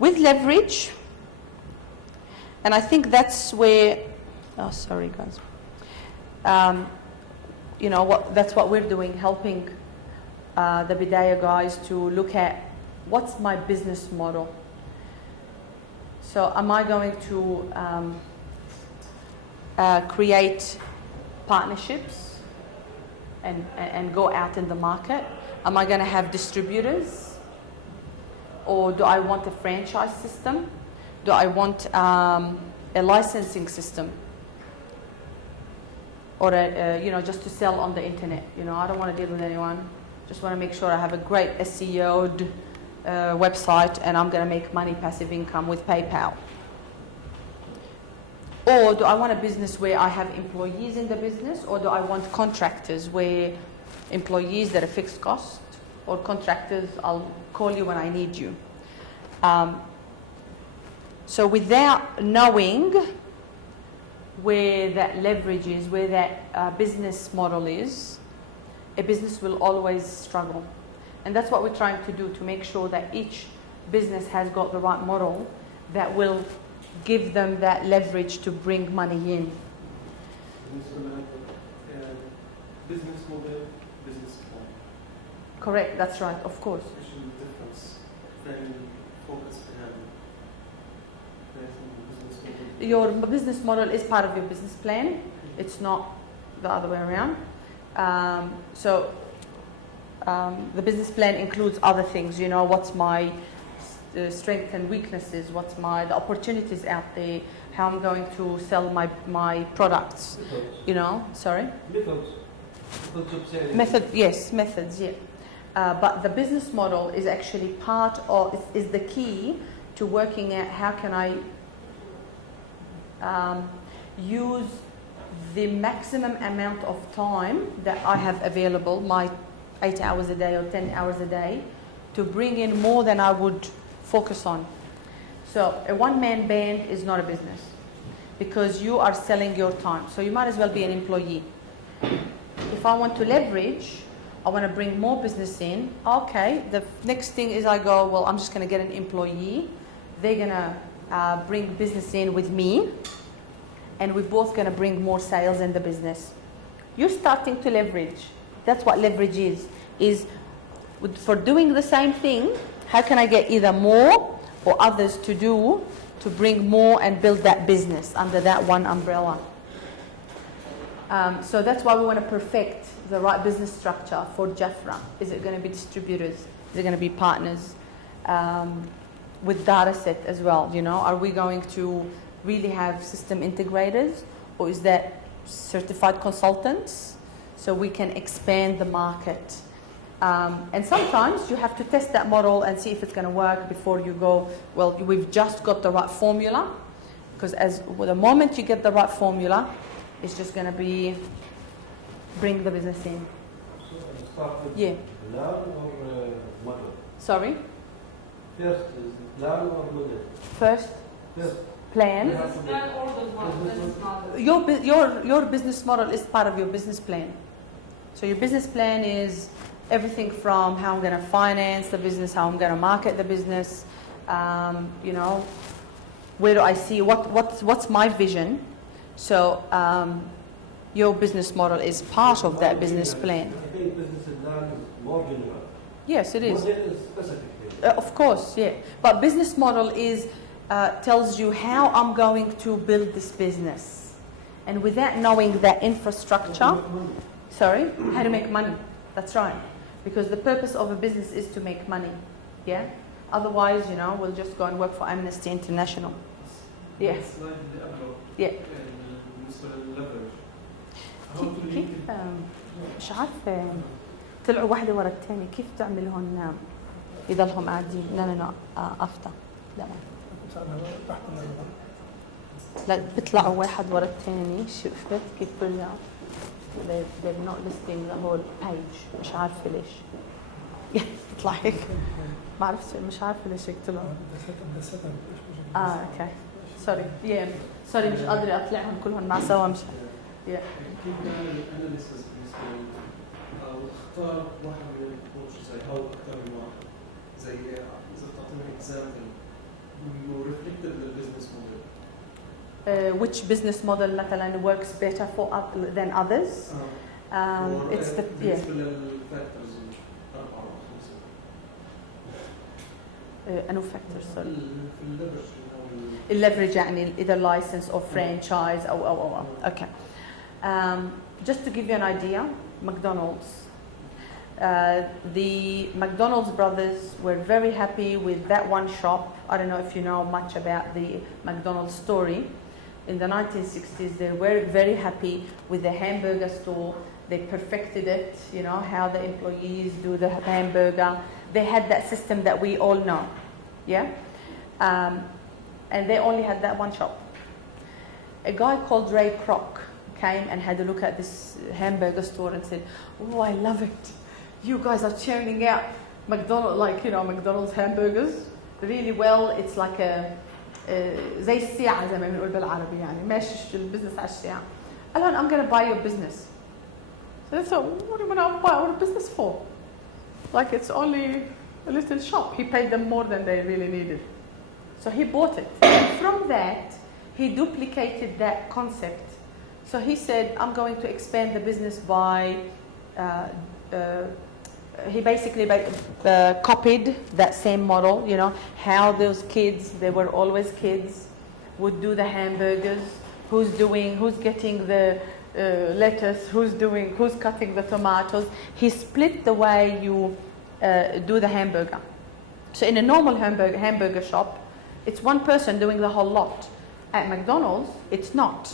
with leverage, and I think that's where, oh, sorry guys. That's what we're doing, helping the Bidaya guys to look at what's my business model. So am I going to create partnerships and go out in the market? Am I going to have distributors? Or do I want a franchise system? Do I want a licensing system? Or just to sell on the internet? I don't want to deal with anyone. Just want to make sure I have a great SEO'd website and I'm going to make money, passive income with PayPal. Or do I want a business where I have employees in the business, or do I want contractors where employees that are fixed cost, or contractors, I'll call you when I need you. So without knowing where that leverage is, where that business model is, a business will always struggle. And that's what we're trying to do, to make sure that each business has got the right model that will give them that leverage to bring money in. Business model, business plan. Correct, that's right, of course. Especially the difference than focus to Your business model is part of your business plan. It's not the other way around. The business plan includes other things. What's my strengths and weaknesses? What's the opportunities out there? How I'm going to sell my products? Sorry. Methods. Yeah. But the business model is actually part of, is the key to working out how can I use the maximum amount of time that I have available, my 8 hours a day or 10 hours a day, to bring in more than I would focus on. So a one-man band is not a business, because you are selling your time. So you might as well be an employee. If I want to leverage, I want to bring more business in. Okay, the next thing is I go, well, I'm just going to get an employee. They're going to bring business in with me, and we're both going to bring more sales in the business. You're starting to leverage. That's what leverage is for doing the same thing. How can I get either more or others to do to bring more and build that business under that one umbrella? So that's why we want to perfect the right business structure for Jafra. Is it going to be distributors? Is it going to be partners? With data set as well, are we going to really have system integrators, or is that certified consultants so we can expand the market? And sometimes you have to test that model and see if it's going to work before you go, well, we've just got the right formula, because the moment you get the right formula, it's just going to be bring the business in. So start with Yeah. plan or model? Sorry? First is plan or model? First, plan. Business plan or the business model? Your business model is part of your business plan. So your business plan is everything from how I'm going to finance the business, how I'm going to market the business, where do I see, what's my vision. So your business model is part of that business plan. I think business plan is more general. Yes, it is. Model is specific. Of course, yeah. But business model is tells you how I'm going to build this business. And without knowing that infrastructure, sorry, how to make money. That's right. Because the purpose of a business is to make money. Yeah? Otherwise, we'll just go and work for Amnesty International. Yeah. Yeah. كيف مش عارفة طلعوا واحدة ورا الثانية كيف تعملهم يضلهم قاعدين؟ لا أفضل لا بيطلعوا واحد ورا الثاني شفت كيف برجعوا؟ They're not listing the whole page. مش عارفة ليش يطلع هيك ما عرفت مش عارفة ليش هيك طلعوا. اوكي سوري سوري مش قادرة أطلعهم كلهم مع سوا مش كيف الاناليسيس بالنسبه لي او اختار واحد من الابروتشز او اكثر من واحد زي اذا تعطينا اكزامبل reflected the business model. Which business model مثلا works better than others? It's the principal factors أربعة أو خمسة. أنو factors sorry. في الليفرج الليفرج يعني either license or franchise أو okay. Just to give you an idea, McDonald's. The McDonald's brothers were very happy with that one shop. I don't know if you know much about the McDonald's story. In the 1960s, they were very happy with the hamburger store. They perfected it, you know, how the employees do the hamburger. They had that system that we all know, yeah? And they only had that one shop. A guy called Ray Kroc came and had a look at this hamburger store and said, oh, I love it. You guys are churning out McDonald's hamburgers really well. It's like a زي الساعة زي ما بنقول بالعربي يعني ماشي البزنس على الساعة. قال لهم I'm going to buy your business. So they thought, what do you want to buy our business for? Like it's only a little shop. He paid them more than they really needed. So he bought it. And from that, he duplicated that concept. So he said, I'm going to expand the business by, he basically copied that same model, you know, how those kids, they were always kids, would do the hamburgers, who's getting the lettuce, who's cutting the tomatoes. He split the way you do the hamburger. So in a normal hamburger shop, it's one person doing the whole lot. At McDonald's, it's not.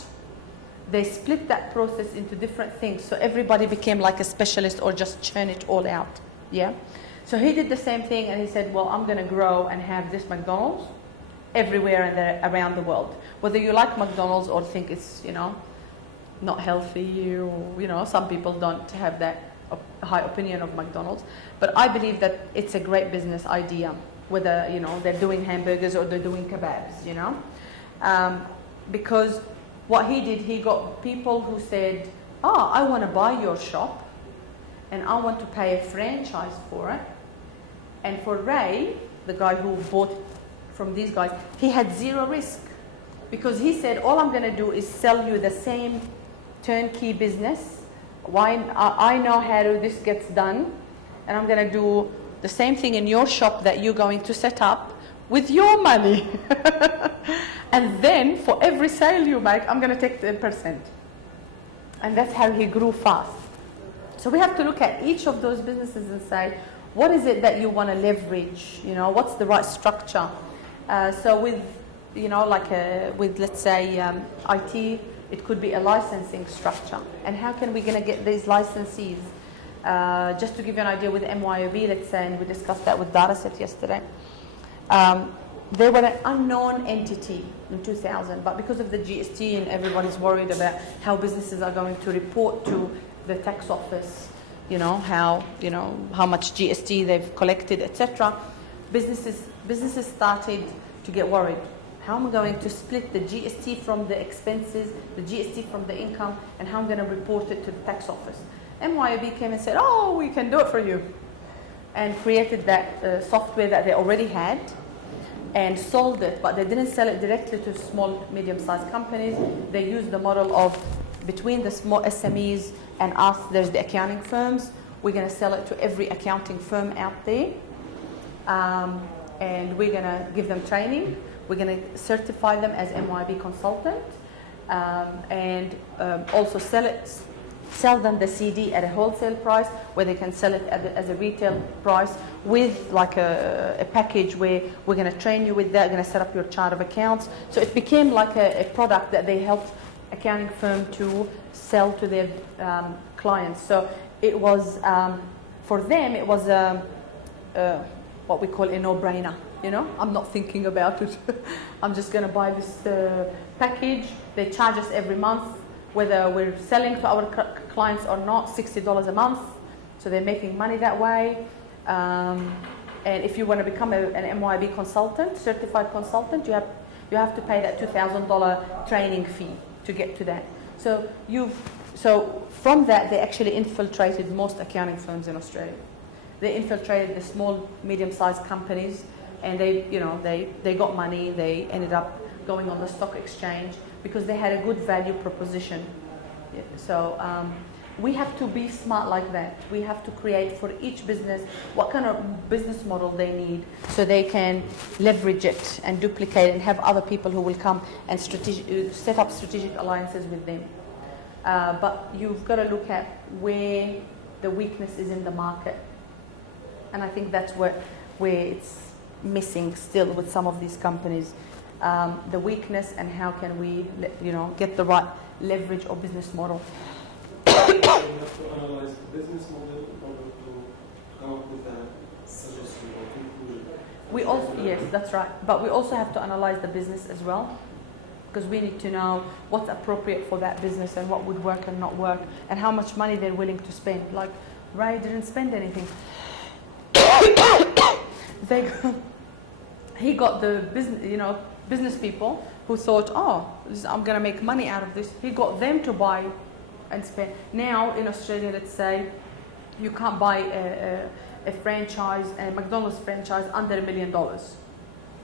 They split that process into different things, so everybody became like a specialist or just churn it all out. Yeah. So he did the same thing, and he said, well, I'm going to grow and have this McDonald's everywhere around the world. Whether you like McDonald's or think it's, you know, not healthy, or, you know, some people don't have that high opinion of McDonald's. But I believe that it's a great business idea, whether, you know, they're doing hamburgers or they're doing kebabs, you know. Because what he did, he got people who said, oh, I want to buy your shop and I want to pay a franchise for it. And for Ray, the guy who bought from these guys, he had zero risk. Because he said, all I'm going to do is sell you the same turnkey business. I know how this gets done. And I'm going to do the same thing in your shop that you're going to set up with your money. And then for every sale you make, I'm going to take 10%. And that's how he grew fast. So we have to look at each of those businesses and say, what is it that you want to leverage? You know, what's the right structure? So with, you know, like with, let's say, IT, it could be a licensing structure. And how can we going to get these licensees? Just to give you an idea with MYOB, let's say, and we discussed that with Dataset yesterday. They were an unknown entity in 2000, but because of the GST and everybody's worried about how businesses are going to report to the tax office, you know, how much GST they've collected, etc. Businesses started to get worried. How am I going to split the GST from the expenses, the GST from the income, and how I'm going to report it to the tax office? MYOB came and said, oh, we can do it for you, and created that software that they already had and sold it, but they didn't sell it directly to small, medium-sized companies. They used the model of between the small SMEs and us, there's the accounting firms. We're going to sell it to every accounting firm out there, and we're going to give them training. We're going to certify them as MYB consultant, and also sell them the CD at a wholesale price, where they can sell it as a retail price with like a package where we're going to train you with that, going to set up your chart of accounts. So it became like a product that they helped accounting firm to sell to their clients. So it was, for them, it was what we call a no-brainer. You know, I'm not thinking about it. I'm just going to buy this package. They charge us every month, whether we're selling to our clients or not, $60 a month. So they're making money that way. And if you want to become an MYB consultant, certified consultant, you have to pay that $2,000 training fee to get to that. So from that, they actually infiltrated most accounting firms in Australia. They infiltrated the small, medium-sized companies and they got money. They ended up going on the stock exchange because they had a good value proposition. Yeah, so we have to be smart like that. We have to create for each business what kind of business model they need so they can leverage it and duplicate and have other people who will come and set up strategic alliances with them. But you've got to look at where the weakness is in the market. And I think that's where it's missing still with some of these companies. The weakness and how can we get the right leverage or business model. You have to analyze the business model in order to come up with a suggestion or conclusion. Yes, that's right. But we also have to analyze the business as well, because we need to know what's appropriate for that business and what would work and not work, and how much money they're willing to spend. Like Ray didn't spend anything. He got the business people who thought, I'm going to make money out of this. He got them to buy and spend. Now in Australia, let's say, you can't buy a franchise, a McDonald's franchise under $1 million. $1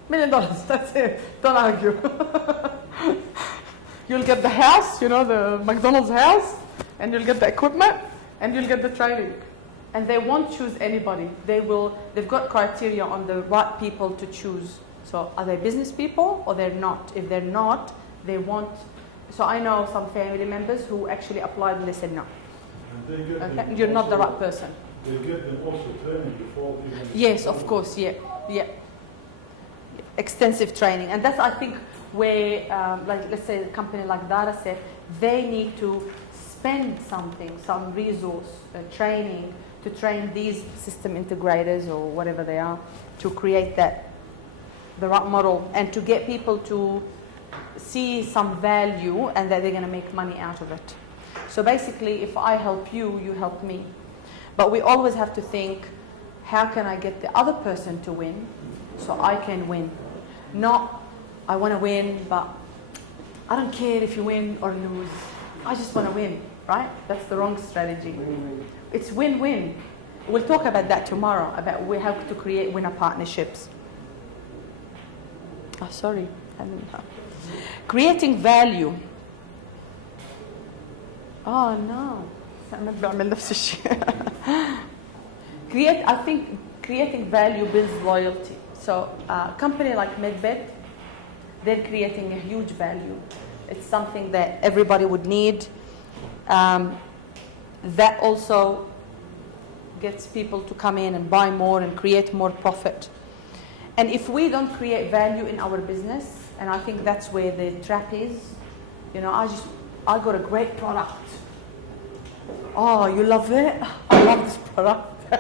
million, that's it. Don't argue. You'll get the house, the McDonald's house, and you'll get the equipment, and you'll get the training. And they won't choose anybody. They've got criteria on the right people to choose. So are they business people or they're not? If they're not, they won't. So I know some family members who actually applied and they said no. Okay? You're not the right person. They give them also training before even... Yes, of course, yeah. Extensive training. And that's, I think, where, let's say a company like DataSet, they need to spend some resource, training, to train these system integrators or whatever they are, to create the right model and to get people to see some value and that they're going to make money out of it. So basically, if I help you, you help me. But we always have to think, how can I get the other person to win so I can win? Not, I want to win, but I don't care if you win or lose. I just want to win, right? That's the wrong strategy. It's win-win. We'll talk about that tomorrow, about how to create winner partnerships. Sorry. Creating value. Oh no. I think creating value builds loyalty. So a company like Medbed, they're creating a huge value. It's something that everybody would need. That also gets people to come in and buy more and create more profit. And if we don't create value in our business, and I think that's where the trap is, I got a great product. Oh, you love it? I love this product.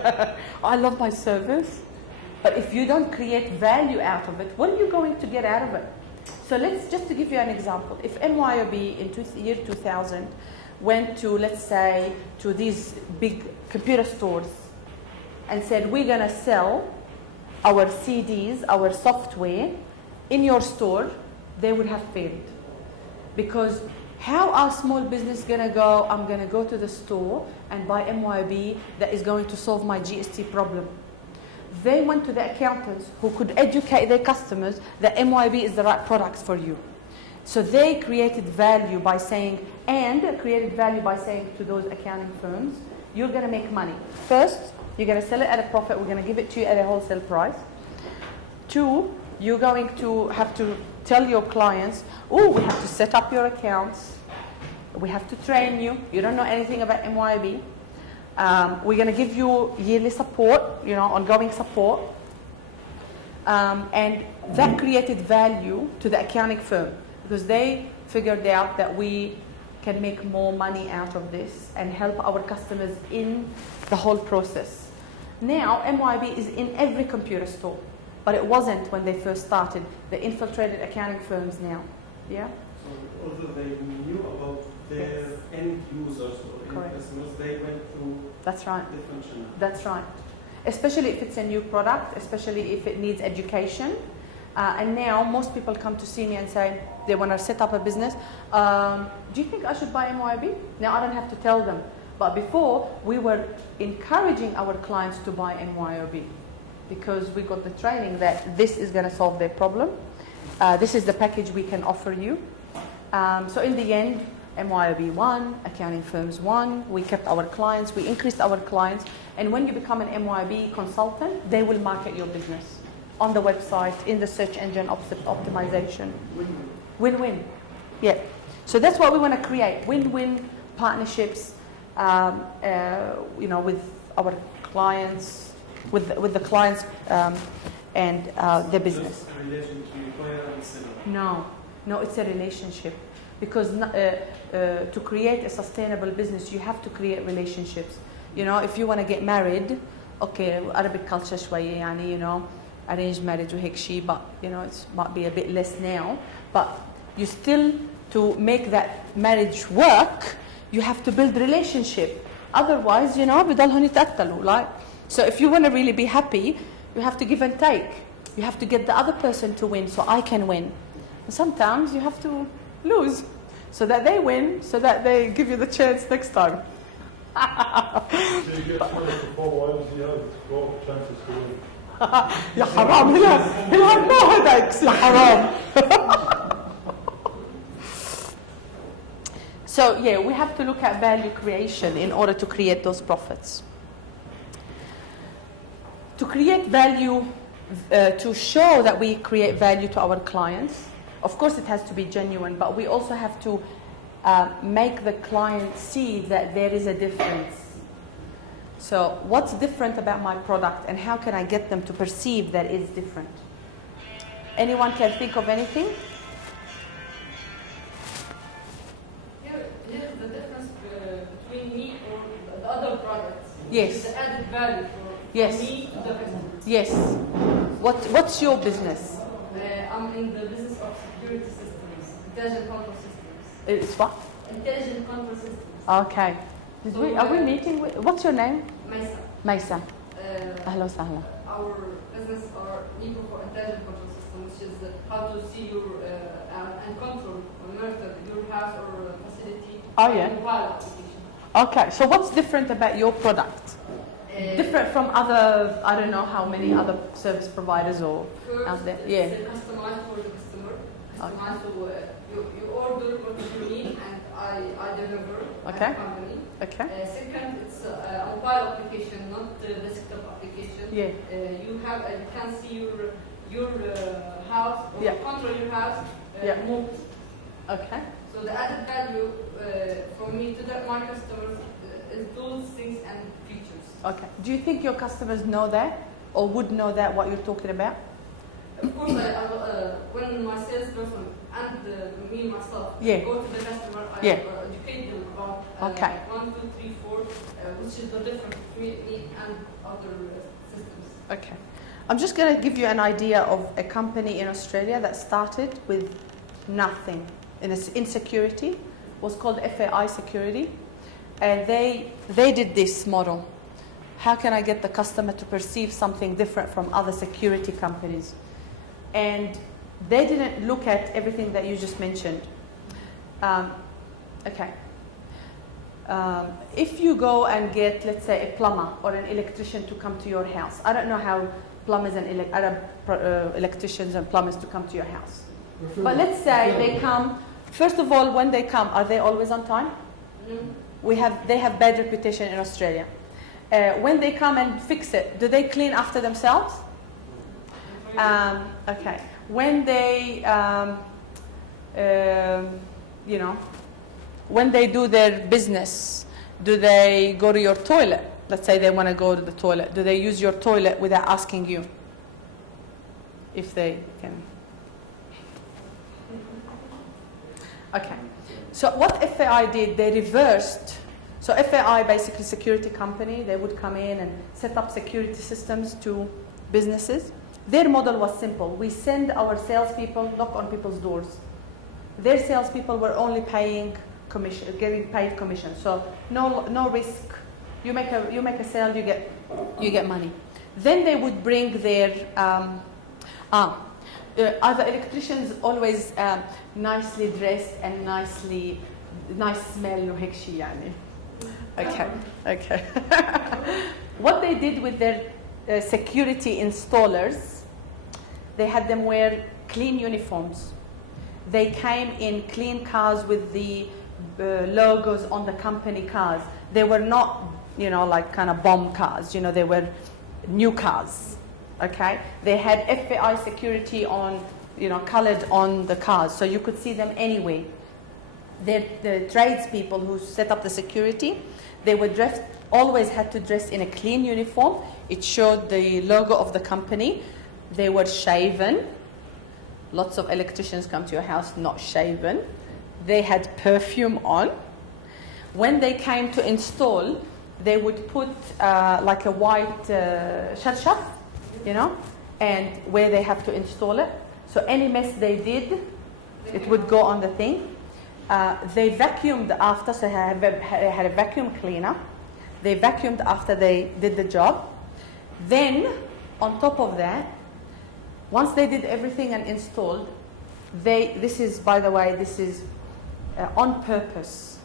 I love my service. But if you don't create value out of it, what are you going to get out of it? So just to give you an example, if MYOB in year 2000 went to, let's say, to these big computer stores and said, we're going to sell our CDs, our software, in your store, they would have failed. Because how are small business going to go, I'm going to go to the store and buy MYOB that is going to solve my GST problem? They went to the accountants who could educate their customers that MYOB is the right products for you. So they created value by saying to those accounting firms, you're going to make money. First, you're going to sell it at a profit. We're going to give it to you at a wholesale price. 2, you're going to have to tell your clients, we have to set up your accounts. We have to train you. You don't know anything about MYOB. We're going to give you yearly support, ongoing support. And that created value to the accounting firm because they figured out that we can make more money out of this and help our customers in the whole process. Now, MYOB is in every computer store, but it wasn't when they first started. They infiltrated accounting firms now. Yeah? So although they knew about their end users or end customers, they went through That's right. different channels. That's right. Especially if it's a new product, especially if it needs education. And now most people come to see me and say they want to set up a business. Do you think I should buy MYOB? Now I don't have to tell them. But before, we were encouraging our clients to buy MYOB. because we got the training that this is going to solve their problem. This is the package we can offer you. So in the end, MYOB won, accounting firms won, we kept our clients, we increased our clients, and when you become an MYOB consultant, they will market your business on the website, in the search engine optimization. Win-win. Yeah. So that's what we want to create, win-win partnerships, with our clients, with the clients and the business. Just a relation between employer and seller. No, it's a relationship. Because to create a sustainable business, you have to create relationships. If you want to get married, okay, Arabic culture شوية يعني, arranged marriage وهيك شيء, but it might be a bit less now. But you still, to make that marriage work, you have to build relationship. Otherwise, بضلهم يتقتلوا. Like, so if you want to really be happy, you have to give and take. You have to get the other person to win, so I can win. And sometimes you have to lose, so that they win, so that they give you the chance next time. So you get 24 wives, you have 12 chances to win. يا حرام هلا ما هداك يا حرام. So yeah, we have to look at value creation in order to create those profits. To create value, to show that we create value to our clients, of course it has to be genuine, but we also have to make the client see that there is a difference. So what's different about my product, and how can I get them to perceive that it's different? Anyone can think of anything? Here's the difference between me or the other products. Yes. The added value Yes. for me to the customer. Yes. What's your business? I'm in the business of security systems, intelligent control systems. It's what? Intelligent control systems. Okay. Are we meeting? What's your name? Mesa. Maisa. Uh, Ahlan wa sahlan. Our business are equal for intelligent control system, which is how to see your and control or monitor your house or facility. Oh, yeah. Mobile application. Okay. So what's different about your product? Different from other, I don't know how many other service providers or First, out there. it's Yeah. customized for the customer. Customized, so you order what you need and I deliver Okay. at company. Okay. Second, it's a mobile application, not the desktop application. Yeah. You can see your house or Yeah. control your house Yeah. mobile. Okay. So the added value for me to my customers is those things and features. Okay. Do you think your customers know that, or would know that what you're talking about? Of course, when my salesperson and me myself Yeah. go to the customer, I Yeah. educate them about Okay. 1, 2, 3, 4, which is the difference between me and other systems. Okay. I'm just going to give you an idea of a company in Australia that started with nothing in security. Was called FAI Security, and they did this model. How can I get the customer to perceive something different from other security companies? And they didn't look at everything that you just mentioned. Okay. If you go and get, let's say, a plumber or an electrician to come to your house, I don't know how plumbers and Arab electricians and plumbers to come to your house. But let's say they come, first of all, when they come, are they always on time? No. They have bad reputation in Australia. When they come and fix it, do they clean after themselves? Okay. When they, when they do their business, do they go to your toilet? Let's say they want to go to the toilet. Do they use your toilet without asking you? If they can. Okay. So what FAI did, they reversed. So FAI, basically security company, they would come in and set up security systems to businesses. Their model was simple. We send our salespeople, knock on people's doors. Their salespeople were only paying commission, getting paid commission. So no risk. You make a sale, you get money. Then they would bring their other electricians, always nicely dressed and nice smell وهيك شيء يعني. Okay. What they did with their security installers. They had them wear clean uniforms. They came in clean cars with the logos on the company cars. They were not, like kind of bomb cars. They were new cars. Okay? They had FBI security on, colored on the cars, so you could see them anyway. The tradespeople who set up the security, they were dressed, always had to dress in a clean uniform. It showed the logo of the company. They were shaven. Lots of electricians come to your house not shaven. They had perfume on. When they came to install, they would put like a white sharshaf, and where they have to install it. So any mess they did, it would go on the thing. They vacuumed after, so they had a vacuum cleaner. They vacuumed after they did the job. Then, on top of that, once they did everything and installed, this is on purpose.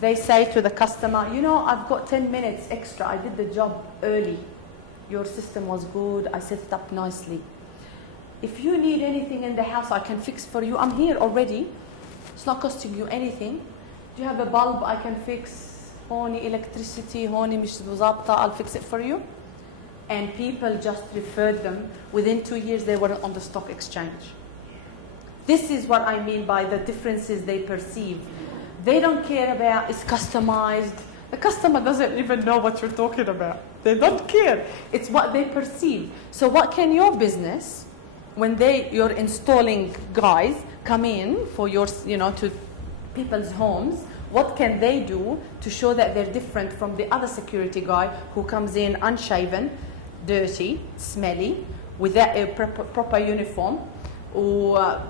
They say to the customer, I've got 10 minutes extra. I did the job early. Your system was good. I set it up nicely. If you need anything in the house, I can fix for you. I'm here already. It's not costing you anything. Do you have a bulb I can fix? هوني electricity, هوني مش ظابطة, I'll fix it for you. And people just referred them. Within 2 years, they were on the stock exchange. This is what I mean by the differences they perceive. They don't care about it's customized. The customer doesn't even know what you're talking about. They don't care. It's what they perceive. So what can your business, when your installing guys come in for your, to people's homes, what can they do to show that they're different from the other security guy who comes in unshaven, dirty, smelly, without a proper uniform, or,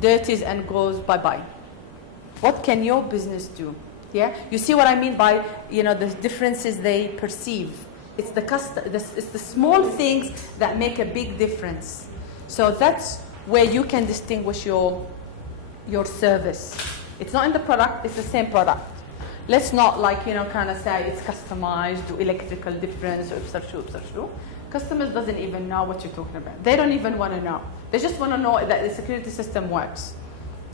dirties and goes bye-bye? What can your business do? Yeah, you see what I mean by, the differences they perceive. It's the small things that make a big difference. So that's where you can distinguish your service. It's not in the product, it's the same product. Let's not kind of say it's customized, do electrical difference, or ibsar. Customers doesn't even know what you're talking about. They don't even want to know. They just want to know that the security system works.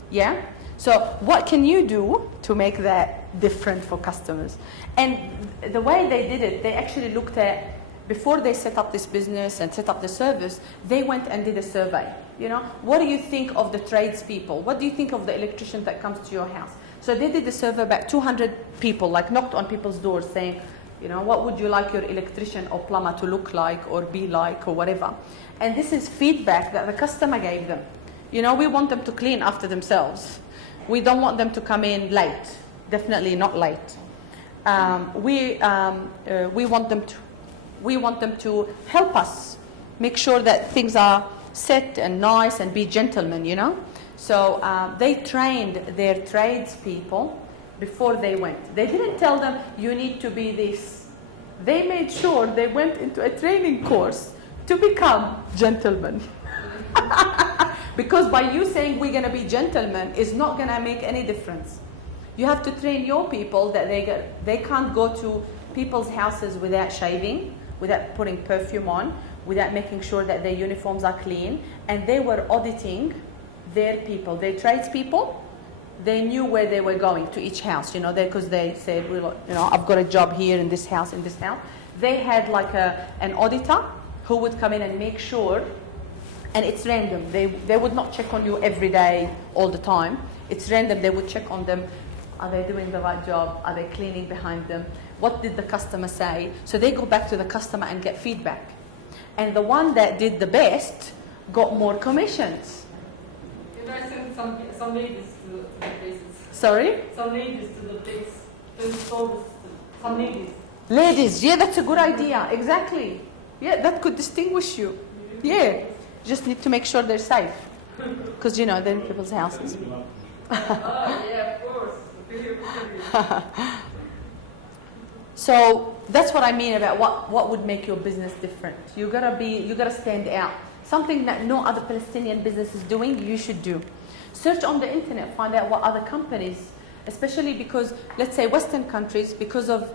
Yeah? So what can you do to make that different for customers? And the way they did it, they actually looked at, before they set up this business and set up the service, they went and did a survey. What do you think of the tradespeople? What do you think of the electrician that comes to your house? So they did a survey, about 200 people, knocked on people's doors saying, what would you like your electrician or plumber to look like or be like or whatever. And this is feedback that the customer gave them. We want them to clean after themselves. We don't want them to come in late. Definitely not late. We want them to help us make sure that things are set and nice and be gentlemen, So they trained their tradespeople before they went. They didn't tell them, you need to be this. They made sure they went into a training course to become gentlemen. Because by you saying we're going to be gentlemen is not going to make any difference. You have to train your people that they can't go to people's houses without shaving, without putting perfume on, without making sure that their uniforms are clean. And they were auditing their people, their tradespeople. They knew where they were going to each house, because they said, I've got a job here in this house, in this house. They had an auditor who would come in and make sure, and it's random. They would not check on you every day, all the time. It's random. They would check on them. Are they doing the right job? Are they cleaning behind them? What did the customer say? So they go back to the customer and get feedback. And the one that did the best got more commissions. You guys send some ladies to the places. Sorry? Some ladies to the place. To install this. Some ladies. Ladies, yeah, that's a good idea. Exactly. Yeah, that could distinguish you. Yeah. Just need to make sure they're safe. Because, they're in people's houses. Oh, yeah, of course. So that's what I mean about what would make your business different. You gotta stand out. Something that no other Palestinian business is doing, you should do. Search on the internet, find out what other companies, especially because, let's say, Western countries, because of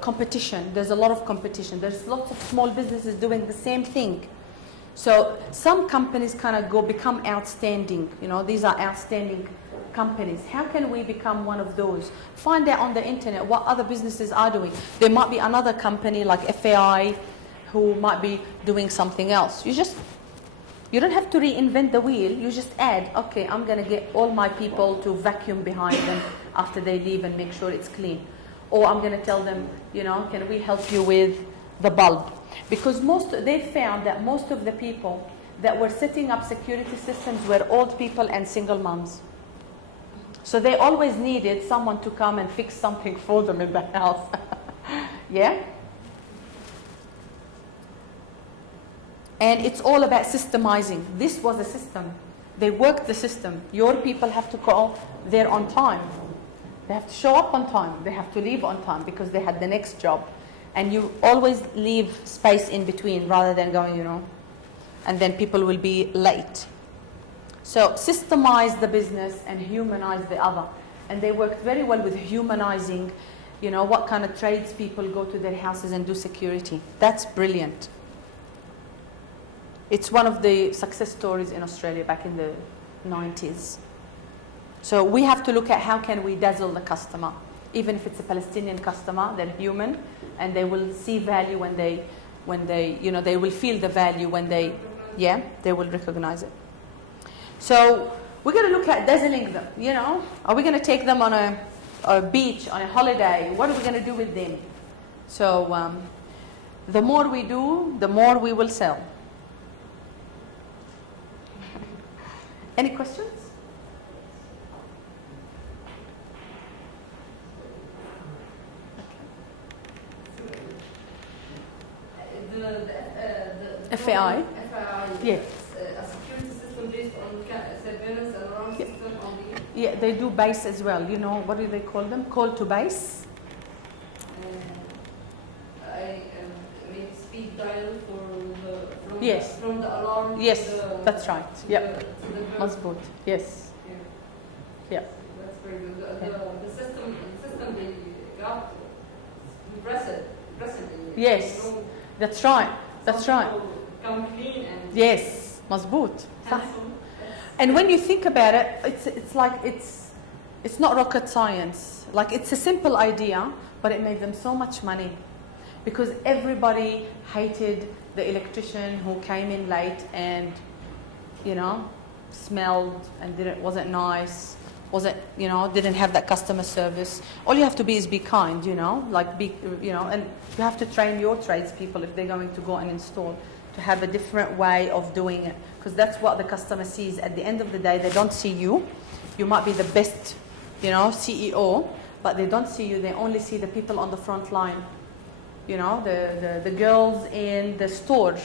competition. There's a lot of competition. There's lots of small businesses doing the same thing. So some companies kind of become outstanding. You know, these are outstanding companies. How can we become one of those? Find out on the internet what other businesses are doing. There might be another company like FAI who might be doing something else. You don't have to reinvent the wheel. You just add, okay, I'm going to get all my people to vacuum behind them after they leave and make sure it's clean. Or I'm going to tell them, you know, can we help you with the bulb? Because they found that most of the people that were setting up security systems were old people and single moms. So they always needed someone to come and fix something for them in the house. Yeah? And it's all about systemizing. This was a system. They worked the system. Your people have to go there on time. They have to show up on time. They have to leave on time because they had the next job. And you always leave space in between rather than going, you know, and then people will be late. So systemize the business and humanize the other. And they worked very well with humanizing, you know, what kind of tradespeople go to their houses and do security. That's brilliant. It's one of the success stories in Australia back in the 90s. So we have to look at how can we dazzle the customer. Even if it's a Palestinian customer, they're human, and they will see value when they, you know, they will feel the value when they will recognize it. So we're going to look at dazzling them, you know. Are we going to take them on a beach, on a holiday? What are we going to do with them? So the more we do, the more we will sell. Any questions? The FAI? Yeah. A security system based on surveillance and alarm Yeah. system on the Yeah, they do base as well. You know, what do they call them? Call to base? maybe speed dial Yes. from the alarm. Yes, to the, that's right. Yep. to the Mazboot. Yes. Yeah. Yeah. That's very good. The system they got, you press it. Yes. You know, That's right. That's some right. people come clean and Yes. Mazboot. handsome. And when you think about it, it's like it's not rocket science. Like it's a simple idea, but it made them so much money because everybody hated the electrician who came in late and, you know, smelled and wasn't nice, didn't have that customer service. All you have to be is be kind, you know, and you have to train your tradespeople if they're going to go and install to have a different way of doing it, because that's what the customer sees. At the end of the day, they don't see you. You might be the best, you know, CEO, but they don't see you. They only see the people on the front line, you know, the girls in the store,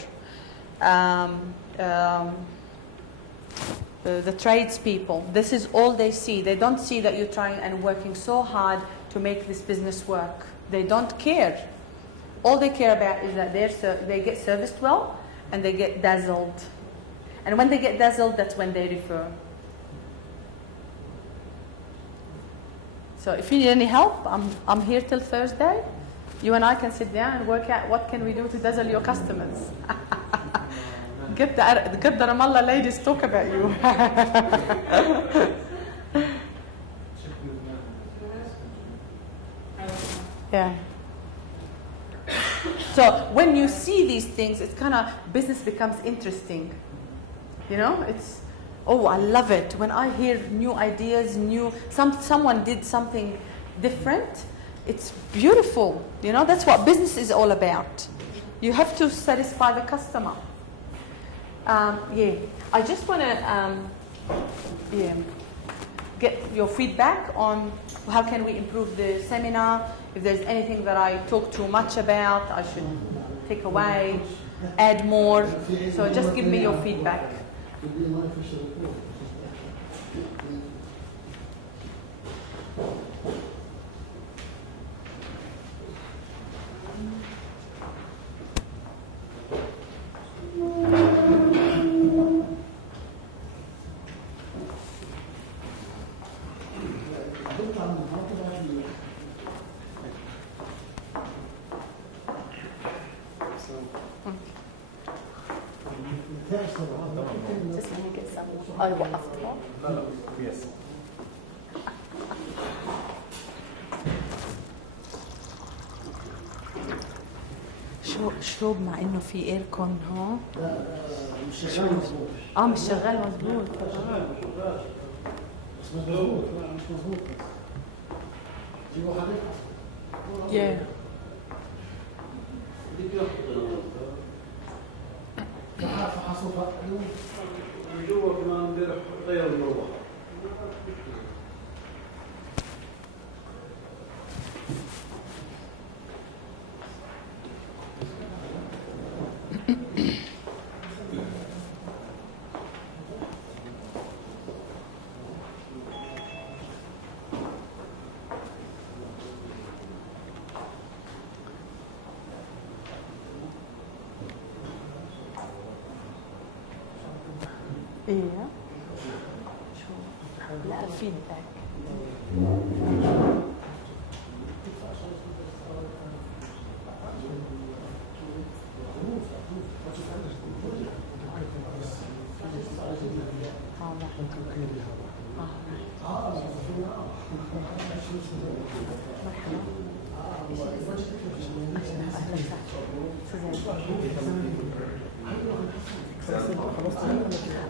the tradespeople. This is all they see. They don't see that you're trying and working so hard to make this business work. They don't care. All they care about is that they get serviced well and they get dazzled. And when they get dazzled, that's when they refer. So if you need any help, I'm here till Thursday. You and I can sit down and work out what can we do to dazzle your customers. Get the Ramallah ladies talk about you. Yeah. So when you see these things, it's kind of, business becomes interesting. You know, it's, oh, I love it. When I hear new ideas, someone did something different, it's beautiful. You know, that's what business is all about. You have to satisfy the customer. I just want to get your feedback on how can we improve the seminar. If there's anything that I talk too much about, I should take away, add more. So just give me your feedback. تسمع هيك تسوي وقفتها. لا لا يس. شو مع انه في ايركون هون مش شغال مظبوط. مش شغال مزبوط. بس مظبوط، لا مش مظبوط. في واحد يا بدك ياخذ فحصوا من جوا كمان امبارح غير المروحه. ايه شو لا فيدباك.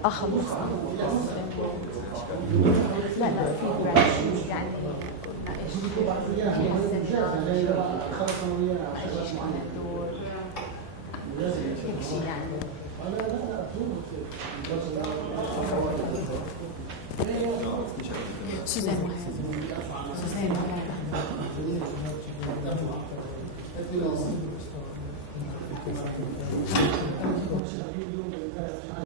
خلصنا. لا في برانش يعني هيك شيء يعني. سوزان سوزان